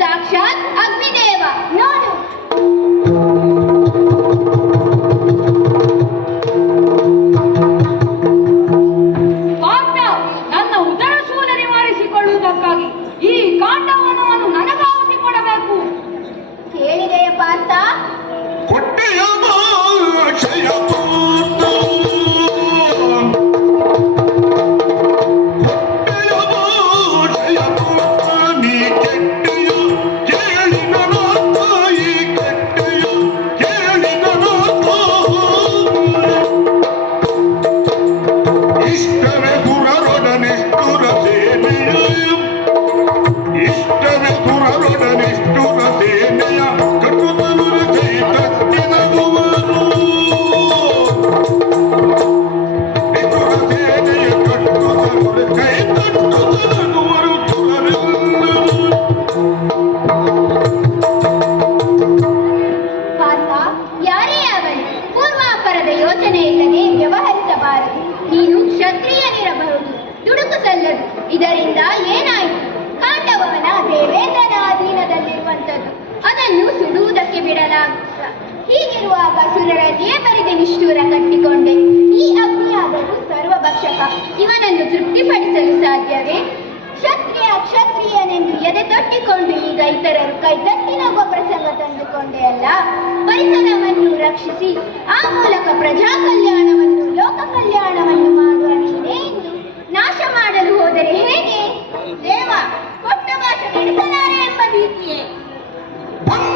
ಸಾಕ್ಷಾತ್ ಅಗ್ನಿದೇವ ನೋಡು ನನ್ನ ಉದರ ಶೂಲ ಈ ಕಾಂಡವನ್ನು ನನಗಾವತಿ ಕೊಡಬೇಕು ಕೇಳಿದೆಯ ಪಾರ್ಥ? ಯೋಚನೆ ಇಲ್ಲದೆ ವ್ಯವಹರಿಸಬಾರದು. ನೀನು ಕ್ಷತ್ರಿಯನಿರಬಹುದು. ದುಡುಕು ಸಲ್ಲದು. ಇದರಿಂದ ಏನಾಯಿತು? ಕಾಂಡವನ ದೇವೇಂದ್ರನ ಅಧೀನದಲ್ಲಿರುವಂಥದ್ದು. ಅದನ್ನು ಸುಡುವುದಕ್ಕೆ ಬಿಡಲಾಗುತ್ತ? ಹೀಗಿರುವಾಗ ಸುರರ ದೇವರಿಗೆ ನಿಷ್ಠೂರ ಕಟ್ಟಿಕೊಂಡೆ. ಈ ಅಗ್ನಿಯಾದರೂ ಸರ್ವಭಕ್ಷಕ. ಇವನನ್ನು ತೃಪ್ತಿಪಡಿಸಲು ಸಾಧ್ಯವೇ? ಕ್ಷತ್ರಿಯ ಕ್ಷತ್ರಿಯನೆಂದು ಎದೆ ತೊಟ್ಟಿಕೊಂಡು ಈಗ ಇತರರು ಕೈತಟ್ಟಿನ ಒಬ್ಬ ಪ್ರಸಂಗ ತಂದುಕೊಂಡೆ ಅಲ್ಲ? ಪರಿಸರ ರಕ್ಷಿಸಿ ಆ ಮೂಲಕ ಪ್ರಜಾ